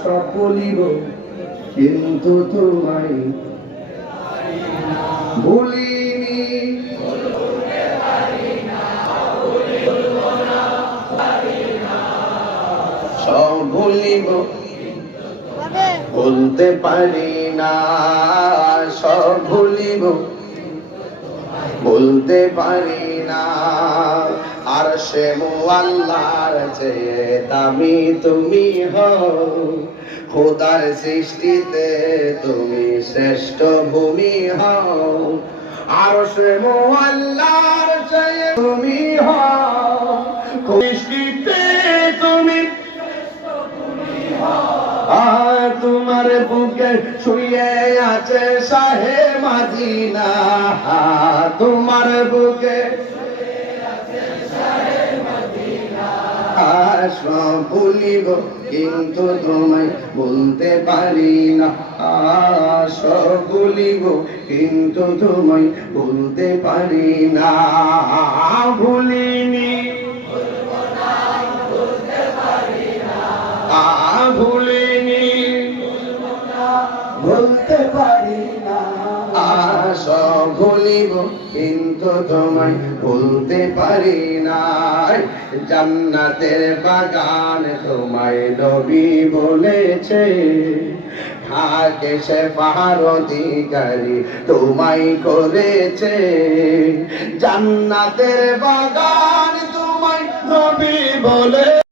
সব বলিব কিন্তু তোমায় ভুলিনি। সব ভুলিব বলতে পারি না, সব ভুলিব বলতে পারি না। আর সে মুআল্লাহর চেয়ে দামি তুমি হও, খোদার সৃষ্টিতে তুমি শ্রেষ্ঠ ভূমি হও। আর সে মুআল্লাহর চেয়ে তুমি হও, সৃষ্টিতে তুমি তোমার বুকে শুয়ে আছে শাহে মদিনা, তোমার বুকে সব ভুলিব কিন্তু তোমায় বলতে পারি না। সব ভুলিব কিন্তু তোমায় বলতে পারি না। ভুলিনি ভুলিনি বলতে পারি না। সব ভুলিব কিন্তু তোমায় বলতে পারি না। জান্নাতের বাগান তোমায় নবী বলেছে, থাকে সে পাহাড় অধিকারী তোমায় করেছে। জান্নাতের বাগান তোমায় নবী বলে